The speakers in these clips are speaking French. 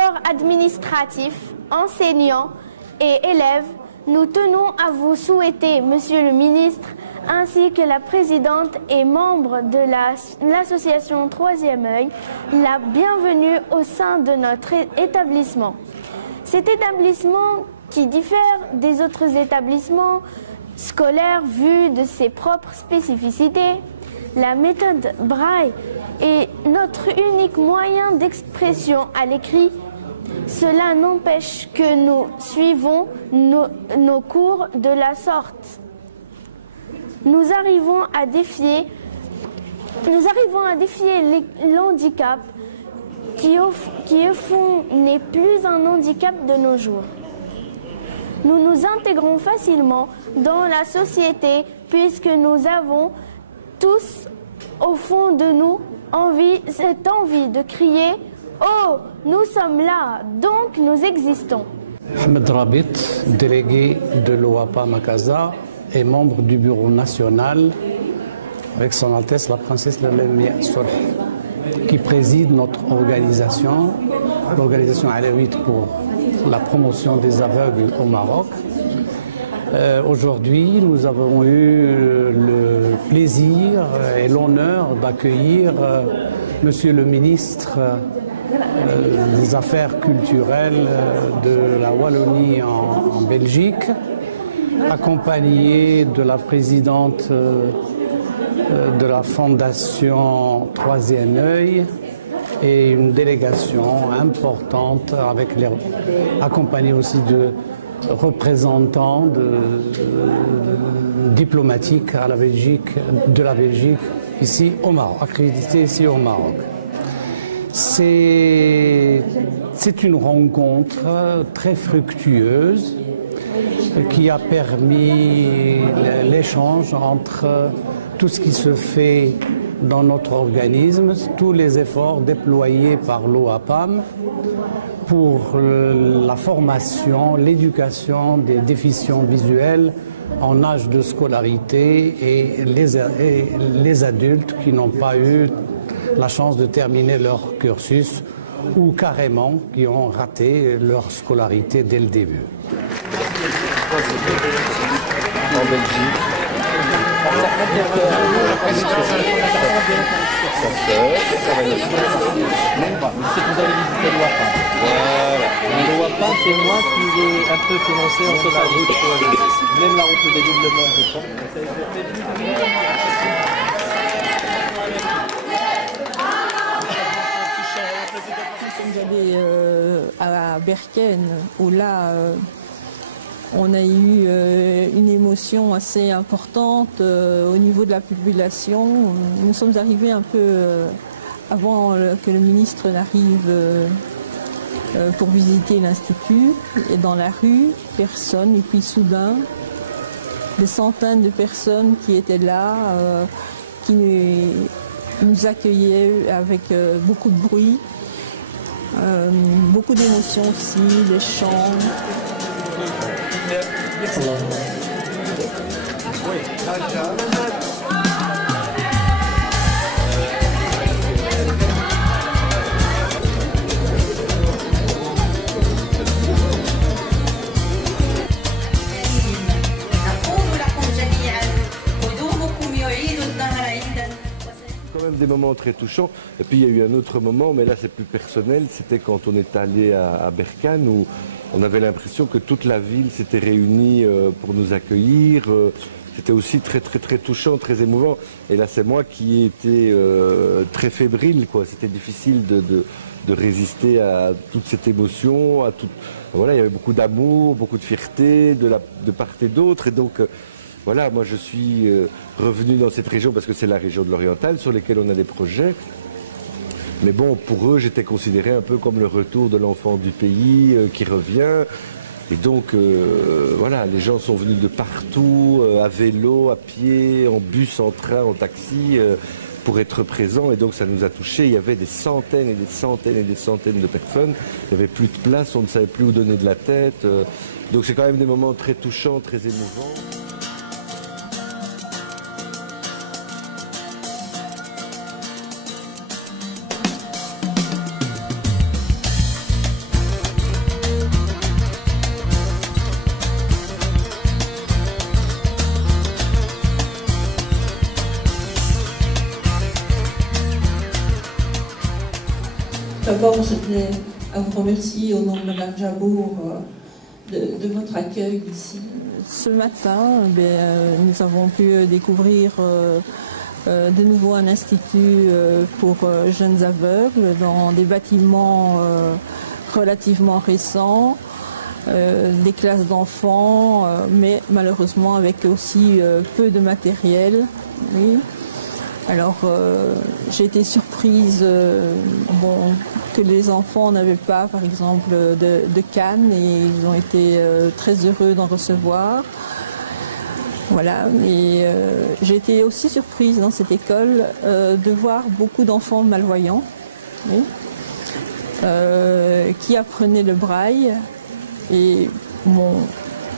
corps administratif, enseignants et élèves, nous tenons à vous souhaiter, Monsieur le ministre, ainsi que la présidente et membre de l'association Troisième Œil, la bienvenue au sein de notre établissement. Cet établissement, qui diffère des autres établissements scolaires vu de ses propres spécificités, la méthode Braille est notre unique moyen d'expression à l'écrit. Cela n'empêche que nous suivons nos cours de la sorte. Nous arrivons à défier l'handicap qui au fond n'est plus un handicap de nos jours. Nous nous intégrons facilement dans la société puisque nous avons tous au fond de nous cette envie de crier « Oh, nous sommes là, donc nous existons ». Ahmed Rabit, délégué de l'OAPA Makaza et membre du bureau national avec son Altesse la princesse Lalemi Sorh, qui préside notre organisation, l'organisation alaouite pour la promotion des aveugles au Maroc. Aujourd'hui, nous avons eu le plaisir et l'honneur d'accueillir Monsieur le ministre des Affaires culturelles de la Wallonie en Belgique, accompagné de la présidente de la Fondation Troisième Œil et une délégation importante accompagnée aussi de représentants diplomatiques de la Belgique ici au Maroc, accrédités ici au Maroc. C'est une rencontre très fructueuse qui a permis l'échange entre tout ce qui se fait dans notre organisme, tous les efforts déployés par l'OAPAM pour la formation, l'éducation des déficients visuels en âge de scolarité et les adultes qui n'ont pas eu la chance de terminer leur cursus ou carrément qui ont raté leur scolarité dès le début. En Belgique. C'est que vous avez visité l'OAPA. Voilà. L'OAPA, c'est moi qui l'ai un peu financé en toute la route, même la route des doublements, je pense. Nous sommes allés à Berken, où là, on a eu une émotion assez importante au niveau de la population. Nous sommes arrivés un peu avant que le ministre n'arrive pour visiter l'Institut. Et dans la rue, personne. Et puis soudain, des centaines de personnes qui étaient là, qui nous accueillaient avec beaucoup de bruit, beaucoup d'émotions aussi, des chants. Quand même des moments très touchants. Et puis il y a eu un autre moment, mais là c'est plus personnel, c'était quand on est allé à Berkane où on avait l'impression que toute la ville s'était réunie pour nous accueillir. C'était aussi très touchant, très émouvant. Et là c'est moi qui ai été très fébrile, quoi. C'était difficile de résister à toute cette émotion, à tout. Voilà, il y avait beaucoup d'amour, beaucoup de fierté de part et d'autre. Et donc voilà, moi je suis revenu dans cette région parce que c'est la région de l'Oriental sur laquelle on a des projets. Mais bon, pour eux, j'étais considéré un peu comme le retour de l'enfant du pays qui revient. Et donc, voilà, les gens sont venus de partout, à vélo, à pied, en bus, en train, en taxi, pour être présents. Et donc, ça nous a touchés. Il y avait des centaines et des centaines et des centaines de personnes. Il n'y avait plus de place, on ne savait plus où donner de la tête. Donc, c'est quand même des moments très touchants, très émouvants. D'abord, je tenais à vous remercier au nom de Mme Jabour de votre accueil ici. Ce matin, nous avons pu découvrir de nouveau un institut pour jeunes aveugles dans des bâtiments relativement récents, des classes d'enfants, mais malheureusement avec aussi peu de matériel. Oui. Alors j'ai été surprise que les enfants n'avaient pas par exemple de canne et ils ont été très heureux d'en recevoir. Voilà, et j'ai été aussi surprise dans cette école de voir beaucoup d'enfants malvoyants, oui, qui apprenaient le braille et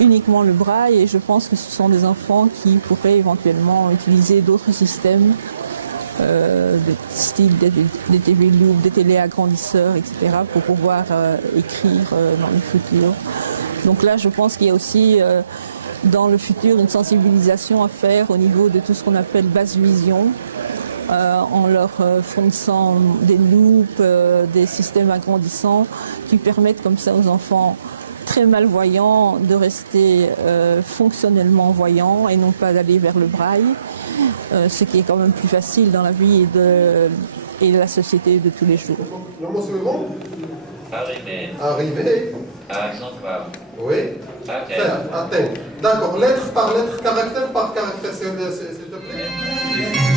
uniquement le braille, et je pense que ce sont des enfants qui pourraient éventuellement utiliser d'autres systèmes de style des TV loop, des télé agrandisseurs, etc. pour pouvoir écrire dans le futur. Donc là, je pense qu'il y a aussi dans le futur une sensibilisation à faire au niveau de tout ce qu'on appelle basse vision, en leur fournissant des loupes, des systèmes agrandissants qui permettent comme ça aux enfants très malvoyants de rester fonctionnellement voyants et non pas d'aller vers le braille, ce qui est quand même plus facile dans la vie et la société de tous les jours. Le mot suivant. Arriver. Arriver. Asseoir. Oui. Atteindre. Faire. Atteindre. D'accord. Lettre par lettre, caractère par caractère, s'il te plaît.